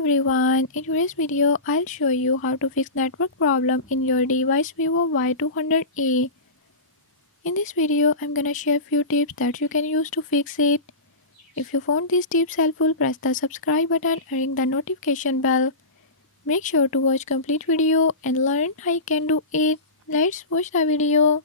everyone, in today's video I'll show you how to fix network problem in your device Vivo Y200e. In this video I'm gonna share few tips that you can use to fix it. If you found these tips helpful, press the subscribe button and ring the notification bell. Make sure to watch complete video and learn how you can do it. Let's watch the video.